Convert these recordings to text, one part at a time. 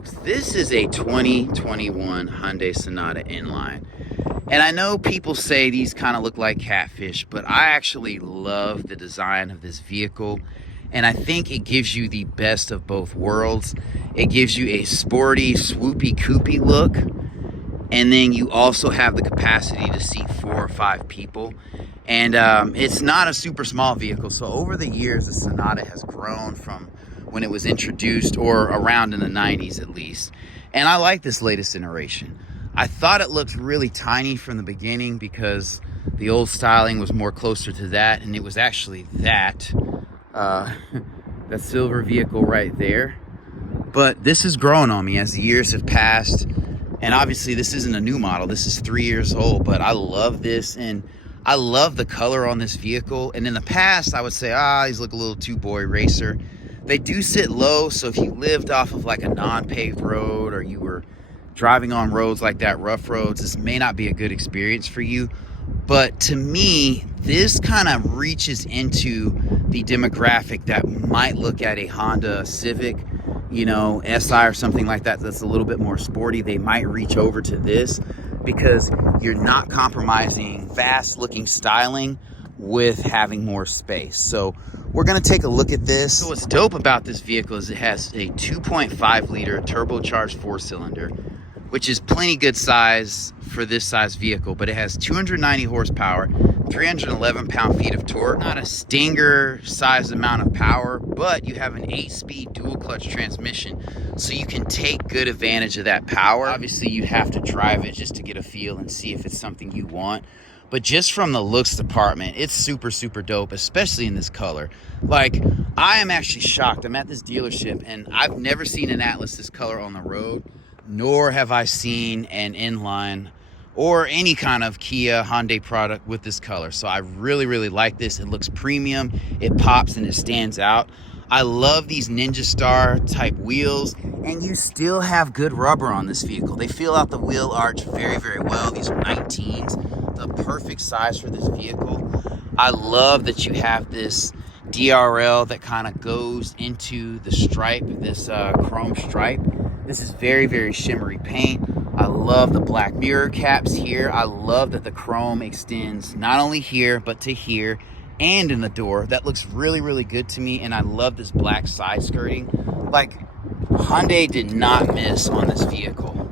Folks, this is a 2021 Hyundai Sonata inline. And I know people say these kind of look like catfish, but I actually love the design of this vehicle. And I think it gives you the best of both worlds. It gives you a sporty, swoopy, coopy look. And then you also have the capacity to seat 4 or 5 people. And it's not a super small vehicle. So over the years, the Sonata has grown from when it was introduced, or around in the 90s at least. And I like this latest iteration. I thought it looked really tiny from the beginning because the old styling was more closer to that, and it was actually that that silver vehicle right there. But this has grown on me as the years have passed. And obviously this isn't a new model, this is 3 years old, but I love this, and I love the color on this vehicle. And in the past, I would say, these look a little too boy racer. They do sit low, so if you lived off of like a non-paved road, or you were driving on roads like that, rough roads, this may not be a good experience for you. But to me, this kind of reaches into the demographic that might look at a Honda Civic, you know, SI or something like that, that's a little bit more sporty. They might reach over to this because you're not compromising fast looking styling with having more space. So we're gonna take a look at this. So what's dope about this vehicle is it has a 2.5 liter turbocharged 4-cylinder, which is plenty good size for this size vehicle, but it has 290 horsepower, 311 pound-feet of torque. Not a stinger size amount of power, but you have an 8-speed dual clutch transmission, so you can take good advantage of that power. Obviously you have to drive it just to get a feel and see if it's something you want. But just from the looks department, it's super, super dope, especially in this color. Like, I am actually shocked. I'm at this dealership and I've never seen an Atlas this color on the road, nor have I seen an inline or any kind of Kia Hyundai product with this color. So I really, really like this. It looks premium, it pops, and it stands out. I love these Ninja Star type wheels, and you still have good rubber on this vehicle. They feel out the wheel arch very, very well. These are 19s, the perfect size for this vehicle. I love that you have this DRL that kind of goes into the stripe, this chrome stripe. This is very, very shimmery paint. I love the black mirror caps here. I love that the chrome extends not only here, but to here and in the door. That looks really, really good to me. And I love this black side skirting. Like, Hyundai did not miss on this vehicle,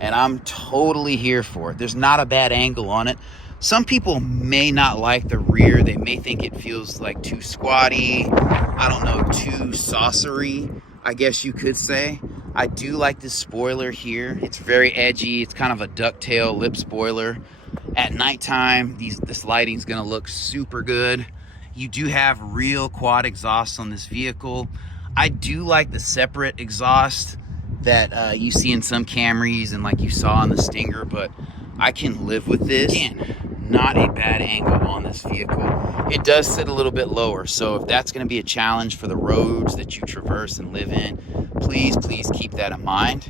and I'm totally here for it. There's not a bad angle on it. Some people may not like the rear. They may think it feels like too squatty, I don't know, too saucery, I guess you could say. I do like this spoiler here. It's very edgy. It's kind of a ducktail lip spoiler. At nighttime, this lighting's gonna look super good. You do have real quad exhaust on this vehicle. I do like the separate exhaust that you see in some Camrys and like you saw on the Stinger, but I can live with this. Again, not a bad angle on this vehicle. It does sit a little bit lower, so if that's going to be a challenge for the roads that you traverse and live in, please keep that in mind.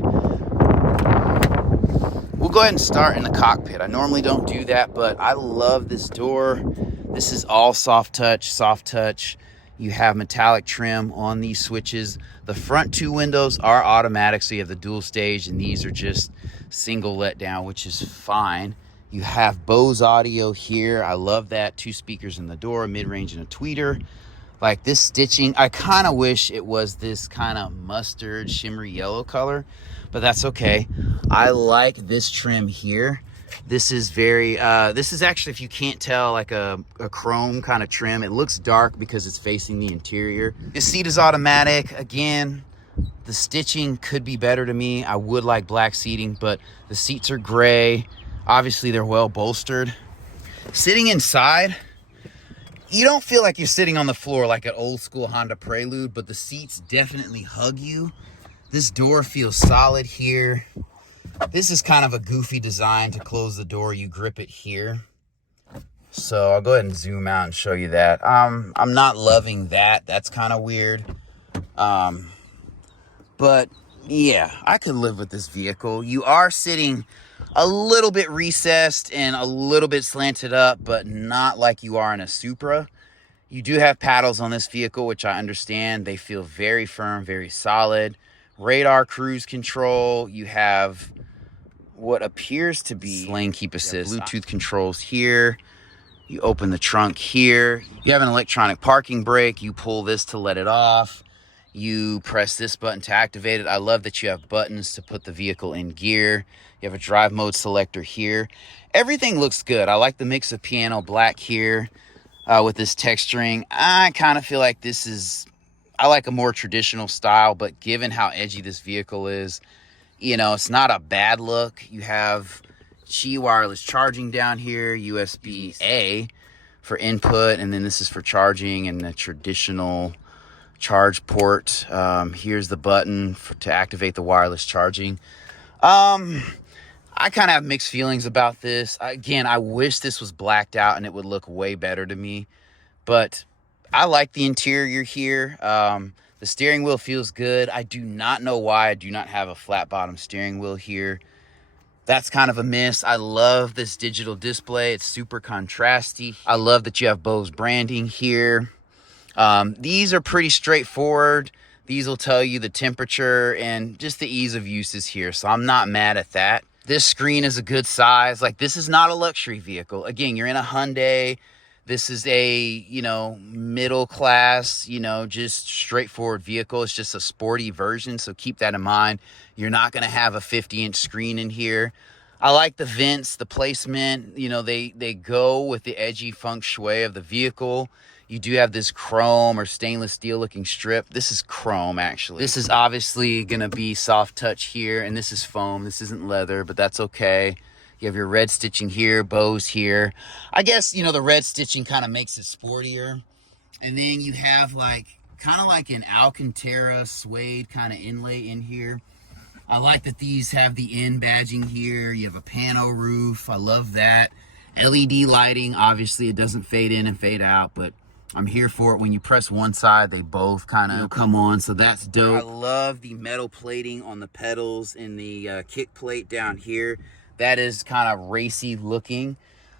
We'll go ahead and start in the cockpit. I normally don't do that, but I love this door. This is all soft touch. You have metallic trim on these switches. The front 2 windows are automatic, so you have the dual stage, and these are just single let down, which is fine. You have Bose audio here. I love that. 2 speakers in the door, a mid-range and a tweeter. Like, this stitching, I kind of wish it was this kind of mustard shimmery yellow color, but that's okay. I like this trim here. This is very, this is actually, if you can't tell, like a chrome kind of trim. It looks dark because it's facing the interior. The seat is automatic. Again, the stitching could be better to me. I would like black seating, but the seats are gray. Obviously, they're well bolstered. Sitting inside, you don't feel like you're sitting on the floor like an old school Honda Prelude, but the seats definitely hug you. This door feels solid here. This is kind of a goofy design to close the door. You grip it here. So I'll go ahead and zoom out and show you that. I'm not loving that. That's kind of weird. But yeah, I could live with this vehicle. You are sitting a little bit recessed and a little bit slanted up, but not like you are in a Supra. You do have paddles on this vehicle, which I understand. They feel very firm, very solid, radar cruise control. You have what appears to be lane keep assist, Bluetooth controls here. You open the trunk here. You have an electronic parking brake. You pull this to let it off. You press this button to activate it. I love that you have buttons to put the vehicle in gear. You have a drive mode selector here. Everything looks good. I like the mix of piano black here with this texturing. I kind of feel like this is, I like a more traditional style, but given how edgy this vehicle is, you know, it's not a bad look. You have Qi wireless charging down here, USB-A for input, and then this is for charging and the traditional charge port. Here's the button to activate the wireless charging. I kind of have mixed feelings about this. Again, I wish this was blacked out and it would look way better to me, but I like the interior here. The steering wheel feels good. I do not know why I do not have a flat bottom steering wheel here. That's kind of a miss. I love this digital display. It's super contrasty. I love that you have Bose branding here. These are pretty straightforward. These will tell you the temperature and just the ease of use is here. So I'm not mad at that. This screen is a good size. Like, this is not a luxury vehicle. Again, you're in a Hyundai. This is a, you know, middle class, you know, just straightforward vehicle. It's just a sporty version. So keep that in mind. You're not going to have a 50-inch screen in here. I like the vents, the placement, you know, they go with the edgy feng shui of the vehicle. You do have this chrome or stainless steel looking strip. This is chrome, actually. This is obviously going to be soft touch here, and this is foam. This isn't leather, but that's okay. You have your red stitching here, Bose here. I guess, you know, the red stitching kind of makes it sportier. And then you have like, kind of like an Alcantara suede kind of inlay in here. I like that these have the N badging here. You have a pano roof. I love that. LED lighting, obviously it doesn't fade in and fade out, but I'm here for it. When you press one side, they both kind of come on, so that's dope. I love the metal plating on the pedals and the kick plate down here. That is kind of racy looking.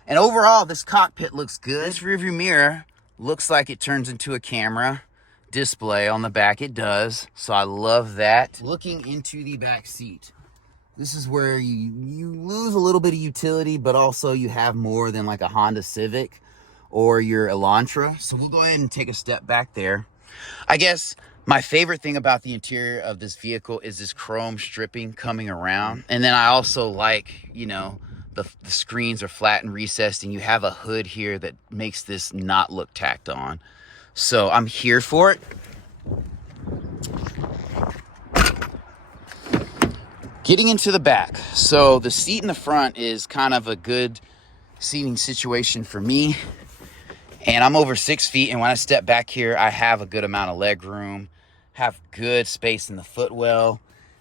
And overall, this cockpit looks good. This rearview mirror looks like it turns into a camera display on the back. It does, so I love that. Looking into the back seat, this is where you lose a little bit of utility, but also you have more than like a Honda Civic or your Elantra. So we'll go ahead and take a step back there. I guess my favorite thing about the interior of this vehicle is this chrome stripping coming around. And then I also like, you know, the screens are flat and recessed, and you have a hood here that makes this not look tacked on. So I'm here for it. Getting into the back. So the seat in the front is kind of a good seating situation for me. And I'm over 6 feet, and when I step back here, I have a good amount of leg room, have good space in the footwell.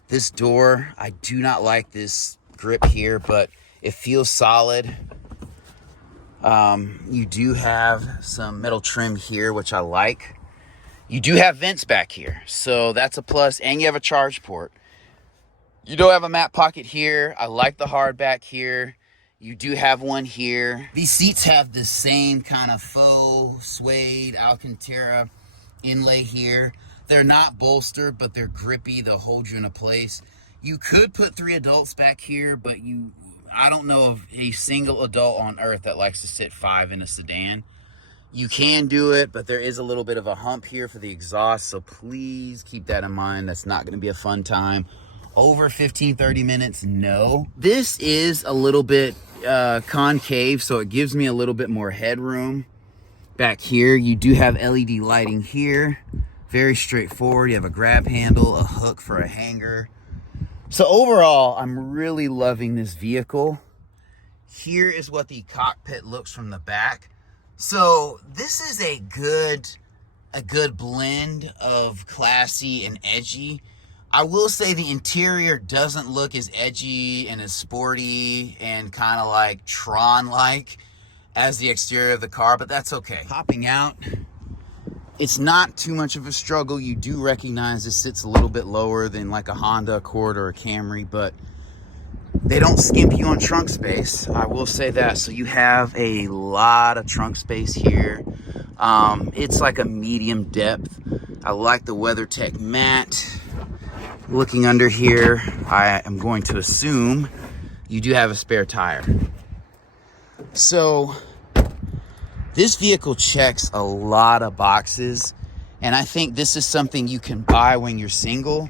This door, I do not like this grip here, but it feels solid. You do have some metal trim here, which I like. You do have vents back here, so that's a plus, and you have a charge port. You do have a mat pocket here. I like the hardback here. You do have one here. These seats have the same kind of faux suede Alcantara inlay here. They're not bolstered, but they're grippy. They'll hold you in a place. You could put 3 adults back here, but I don't know of a single adult on earth that likes to sit 5 in a sedan. You can do it, but there is a little bit of a hump here for the exhaust, so please keep that in mind. That's not going to be a fun time. Over 15-30 minutes, no. This is a little bit concave, so it gives me a little bit more headroom. Back here, you do have LED lighting here. Very straightforward. You have a grab handle, a hook for a hanger. So overall, I'm really loving this vehicle. Here is what the cockpit looks from the back. So this is a good blend of classy and edgy. I will say the interior doesn't look as edgy and as sporty and kind of like Tron-like as the exterior of the car, but that's okay. Popping out, it's not too much of a struggle. You do recognize this sits a little bit lower than like a Honda Accord or a Camry, but they don't skimp you on trunk space. I will say that. So you have a lot of trunk space here. It's like a medium depth. I like the WeatherTech matte. Looking under here, I am going to assume you do have a spare tire. So this vehicle checks a lot of boxes, and I think this is something you can buy when you're single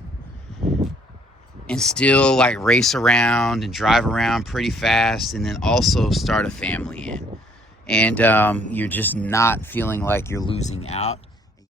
and still like race around and drive around pretty fast, and then also start a family in. And you're just not feeling like you're losing out.